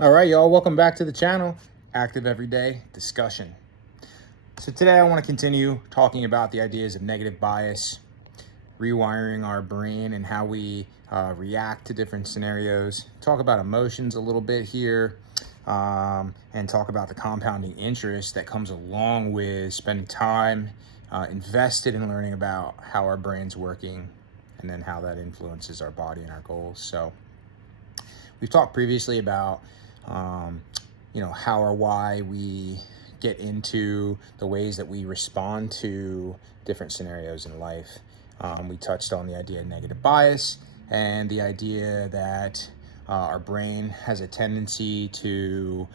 All right, y'all, welcome back to the channel, Active Everyday Discussion. So today I want to continue talking about the ideas of negative bias, rewiring our brain and how we react to different scenarios, talk about emotions a little bit here, and talk about the compounding interest that comes along with spending time invested in learning about how our brain's working and then how that influences our body and our goals. So we've talked previously about how or why we get into the ways that we respond to different scenarios in life. We touched on the idea of negative bias and the idea that our brain has a tendency to,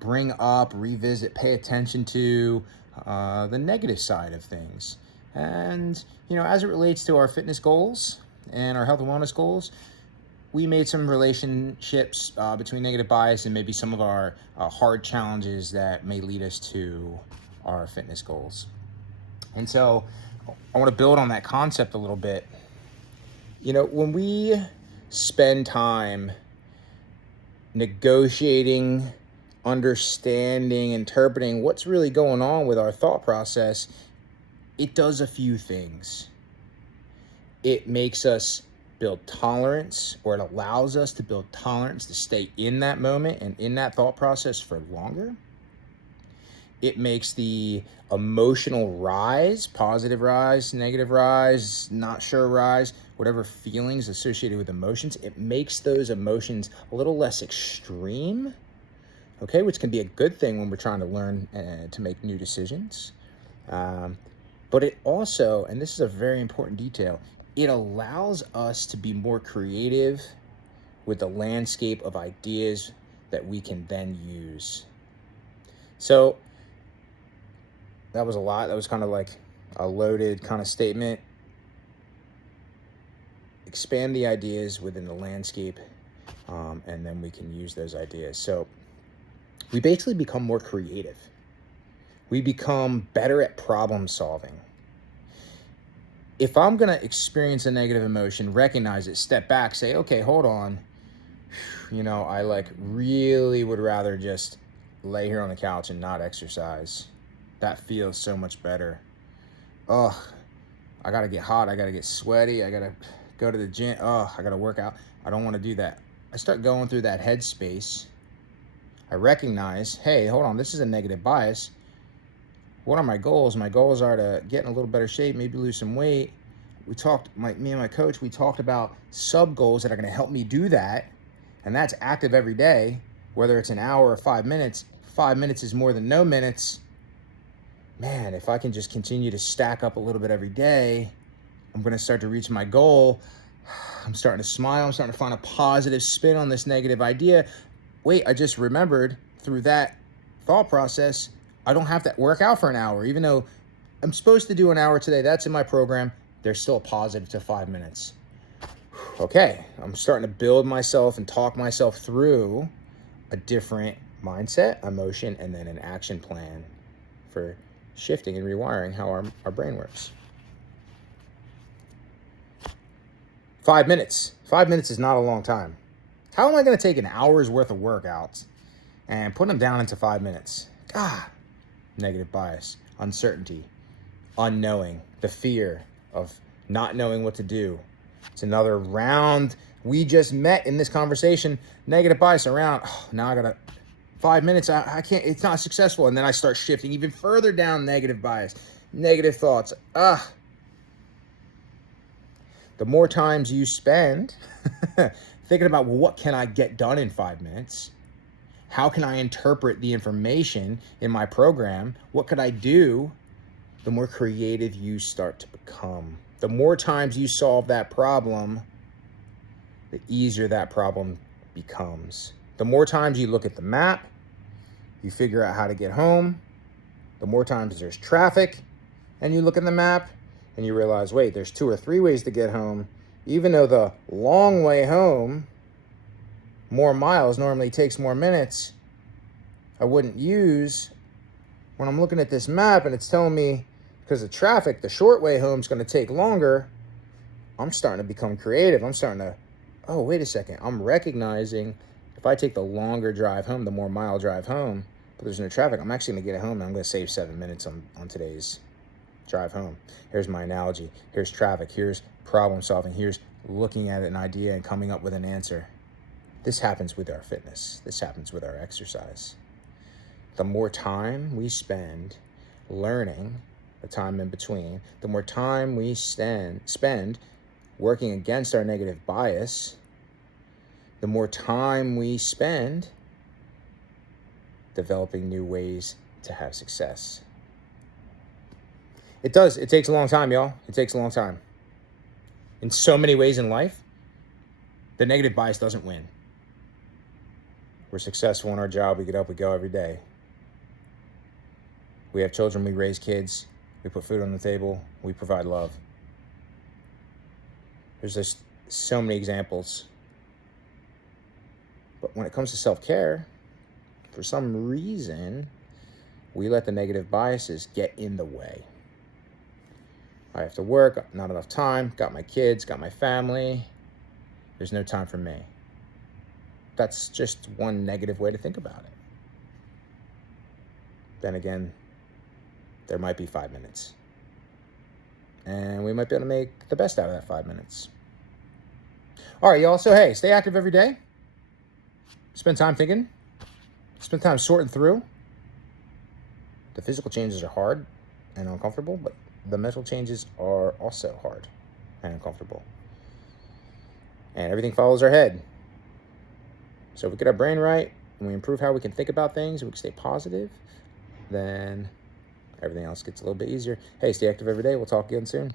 bring up, revisit, pay attention to the negative side of things. And, as it relates to our fitness goals and our health and wellness goals, we made some relationships between negative bias and maybe some of our hard challenges that may lead us to our fitness goals. And so I want to build on that concept a little bit. When we spend time negotiating, understanding, interpreting what's really going on with our thought process, it does a few things. It makes us build tolerance, or it allows us to build tolerance to stay in that moment and in that thought process for longer. It makes the emotional rise, positive rise, negative rise, not sure rise, whatever feelings associated with emotions, it makes those emotions a little less extreme, okay, which can be a good thing when we're trying to learn to make new decisions. But it also, and this is a very important detail, it allows us to be more creative with the landscape of ideas that we can then use. So that was a lot. That was kind of like a loaded kind of statement. Expand the ideas within the landscape, and then we can use those ideas. So we basically become more creative. We become better at problem solving. If I'm going to experience a negative emotion, recognize it, step back, say, okay, hold on. I really would rather just lay here on the couch and not exercise. That feels so much better. I got to get hot. I got to get sweaty. I got to go to the gym. I got to work out. I don't want to do that. I start going through that headspace. I recognize, hey, hold on, this is a negative bias. What are my goals? My goals are to get in a little better shape, maybe lose some weight. Me and my coach, we talked about sub goals that are going to help me do that. And that's active every day, whether it's an hour or 5 minutes. 5 minutes is more than no minutes. Man, if I can just continue to stack up a little bit every day, I'm going to start to reach my goal. I'm starting to smile. I'm starting to find a positive spin on this negative idea. Wait, I just remembered through that thought process, I don't have to work out for an hour, even though I'm supposed to do an hour today. That's in my program. There's still a positive to 5 minutes. Okay, I'm starting to build myself and talk myself through a different mindset, emotion, and then an action plan for shifting and rewiring how our brain works. 5 minutes. 5 minutes is not a long time. How am I going to take an hour's worth of workouts and put them down into 5 minutes? Negative bias, uncertainty, unknowing, the fear of not knowing what to do. It's another round. We just met in this conversation, negative bias around, now I got 5 minutes, I can't, it's not successful. And then I start shifting even further down negative bias, negative thoughts. The more times you spend thinking about, well, what can I get done in 5 minutes? How can I interpret the information in my program? What could I do? The more creative you start to become. The more times you solve that problem, the easier that problem becomes. The more times you look at the map, you figure out how to get home. The more times there's traffic and you look at the map and you realize, wait, there's 2 or 3 ways to get home. Even though the long way home, more miles, normally takes more minutes, I wouldn't use. When I'm looking at this map and it's telling me because of traffic, the short way home is going to take longer, I'm starting to become creative. I'm starting to, oh, wait a second. I'm recognizing If I take the longer drive home, the more mile drive home, but there's no traffic, I'm actually going to get home and I'm going to save 7 minutes on today's drive home. Here's my analogy. Here's traffic. Here's problem solving. Here's looking at an idea and coming up with an answer. This happens with our fitness. This happens with our exercise. The more time we spend learning, the time in between, the more time we spend working against our negative bias, the more time we spend developing new ways to have success. It does. It takes a long time, y'all. It takes a long time. In so many ways in life, the negative bias doesn't win. We're successful in our job. We get up, we go every day. We have children, we raise kids, we put food on the table, we provide love. There's just so many examples. But when it comes to self-care, for some reason, we let the negative biases get in the way. I have to work, not enough time, got my kids, got my family. There's no time for me. That's just one negative way to think about it. Then again, there might be 5 minutes. And we might be able to make the best out of that 5 minutes. All right, y'all. So, hey, stay active every day. Spend time thinking. Spend time sorting through. The physical changes are hard and uncomfortable, but the mental changes are also hard and uncomfortable. And everything follows our head. So if we get our brain right and we improve how we can think about things and we can stay positive, then everything else gets a little bit easier. Hey, stay active every day. We'll talk again soon.